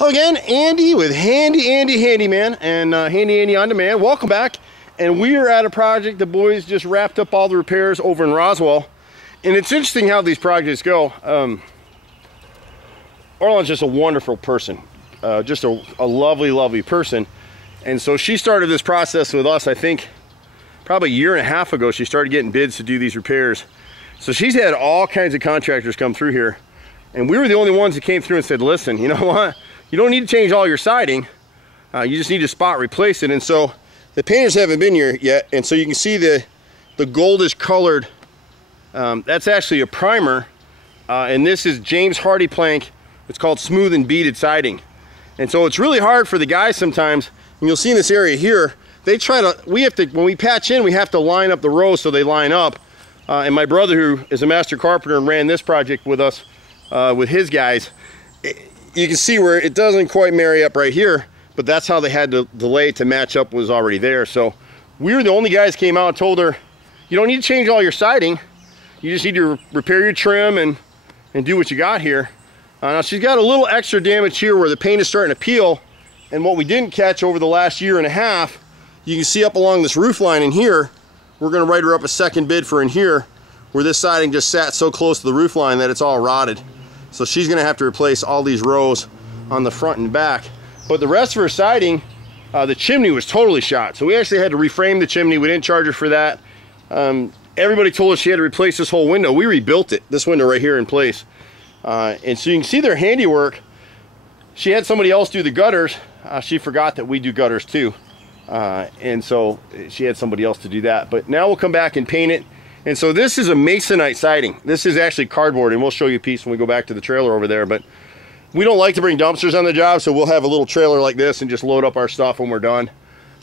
Hello again, Andy with Handy Andy Handyman and Handy Andy on Demand. Welcome back. And we are at a project. The boys just wrapped up all the repairs over in Roswell. And it's interesting how these projects go. Orland's just a wonderful person. Just a lovely, lovely person. And so she started this process with us, I think, probably a year and a half ago. She started getting bids to do these repairs. So she's had all kinds of contractors come through here. And we were the only ones that came through and said, listen, you know what? You don't need to change all your siding. You just need to spot replace it. And so the painters haven't been here yet. And so you can see the goldish colored, that's actually a primer. And this is James Hardy plank. It's called smooth and beaded siding. And so it's really hard for the guys sometimes. And you'll see in this area here, they try to, when we patch in, we have to line up the rows so they line up. And my brother, who is a master carpenter and ran this project with us, with his guys, you can see where it doesn't quite marry up right here, but that's how they had to delay to match up was already there. So we were the only guys came out and told her, you don't need to change all your siding. You just need to repair your trim and do what you got here. Now she's got a little extra damage here where the paint is starting to peel. And what we didn't catch over the last year and a half, you can see up along this roof line in here, we're gonna write her up a second bid for in here, where this siding just sat so close to the roof line that it's all rotted. So she's gonna have to replace all these rows on the front and back. But the rest of her siding, the chimney was totally shot. So we actually had to reframe the chimney. We didn't charge her for that. Everybody told us she had to replace this whole window. We rebuilt it, this window right here in place. And so you can see their handiwork. She had somebody else do the gutters. She forgot that we do gutters too. And so she had somebody else to do that. But now we'll come back and paint it. And so this is a masonite siding. This is actually cardboard, and we'll show you a piece when we go back to the trailer over there. But we don't like to bring dumpsters on the job, so we'll have a little trailer like this and just load up our stuff when we're done.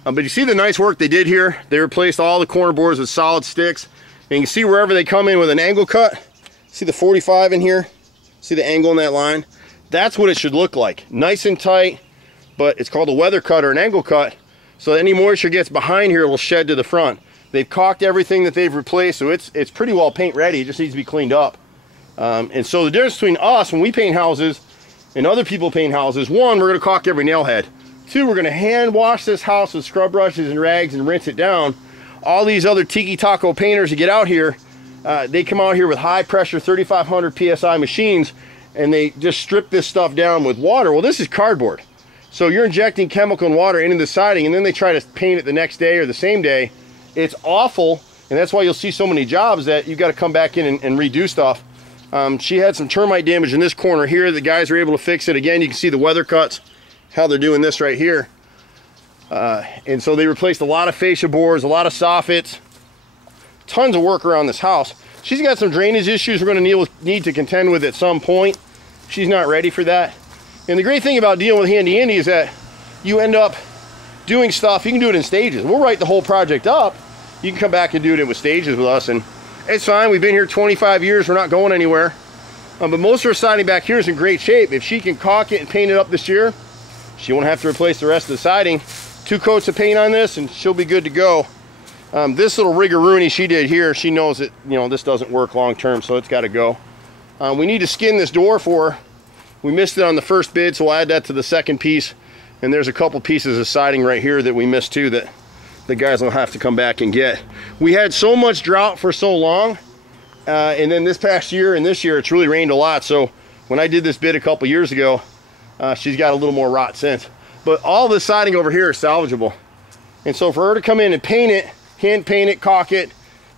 But you see the nice work they did here. They replaced all the corner boards with solid sticks. And you can see wherever they come in with an angle cut. See the 45 in here? See the angle in that line? That's what it should look like. Nice and tight, but it's called a weather cut or an angle cut. So any moisture gets behind here, it will shed to the front. They've caulked everything that they've replaced, so it's pretty well paint ready. It just needs to be cleaned up. And so the difference between us when we paint houses and other people paint houses, one, we're gonna caulk every nail head. Two, we're gonna hand wash this house with scrub brushes and rags and rinse it down. All these other tiki taco painters that get out here, they come out here with high pressure 3,500 PSI machines and they just strip this stuff down with water. Well, this is cardboard. So you're injecting chemical and water into the siding and then they try to paint it the next day or the same day. It's awful, and that's why you'll see so many jobs that you've got to come back in and redo stuff. She had some termite damage in this corner here. The guys were able to fix it. Again, you can see the weather cuts, how they're doing this right here. And so they replaced a lot of fascia boards, a lot of soffits, tons of work around this house. She's got some drainage issues we're going to need to contend with at some point. She's not ready for that. And the great thing about dealing with Handy Andy is that you end up doing stuff, you can do it in stages. We'll write the whole project up. You can come back and do it with stages with us, and it's fine. We've been here 25 years. We're not going anywhere. But most of her siding back here is in great shape. If she can caulk it and paint it up this year, she won't have to replace the rest of the siding. 2 coats of paint on this, and she'll be good to go. This little riggaroony she did here, she knows that this doesn't work long term, so it's got to go. We need to skin this door for her. We missed it on the first bid, so we'll add that to the second piece. And there's a couple pieces of siding right here that we missed too that the guys will have to come back and get. We had so much drought for so long, and then this past year and this year it's really rained a lot. So when I did this bid a couple years ago, she's got a little more rot since. But all this siding over here is salvageable. And so for her to come in and paint it, hand paint it, caulk it,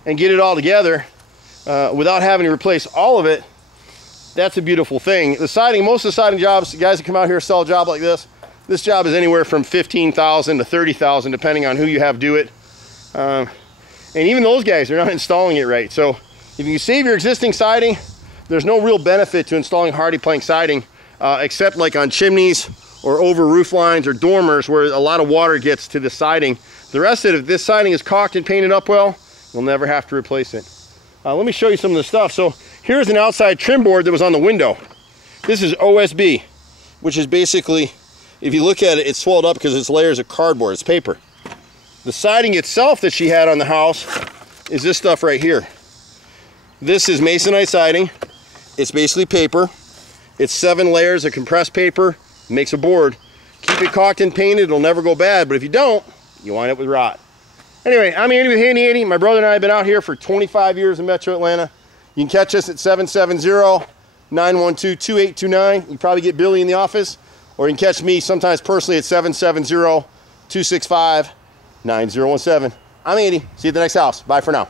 and get it all together without having to replace all of it, that's a beautiful thing. The siding, most of the siding jobs, the guys that come out here sell a job like this job is anywhere from $15,000 to $30,000 depending on who you have do it. And even those guys, they're not installing it right. So if you save your existing siding, there's no real benefit to installing hardy plank siding except like on chimneys or over roof lines or dormers where a lot of water gets to the siding. The rest of it, if this siding is caulked and painted up well, you'll never have to replace it. Let me show you some of the stuff. So here's an outside trim board that was on the window. This is OSB, which is basically, if you look at it, it's swelled up because it's layers of cardboard, it's paper. The siding itself that she had on the house is this stuff right here. This is masonite siding. It's basically paper. It's 7 layers of compressed paper, 2 layers of 3 layers of 4 layers of 5 layers of 6 layers of 7 layers of 8 layers of 9 layers of 10 layers of 11 layers of 12 layers of 13 layers of 14 layers of 15 layers of 16 layers of 17 layers of 18 layers of 19 layers of 20 layers of 21 layers of 22 layers of 23 layers of 24 layers of 25 layers of 26 layers of 27 layers of compressed paper, 4 layers of 3 layers of 4 layers of 5 layers of 6 layers of 7 layers of compressed paper, makes a board. Keep it caulked and painted, it'll never go bad, but if you don't, you wind up with rot. Anyway, I'm Andy with Handy Andy. My brother and I have been out here for 25 years in Metro Atlanta. You can catch us at 770-912-2829. You probably get Billy in the office, or you can catch me sometimes personally at 770-265-9017. I'm Andy. See you at the next house. Bye for now.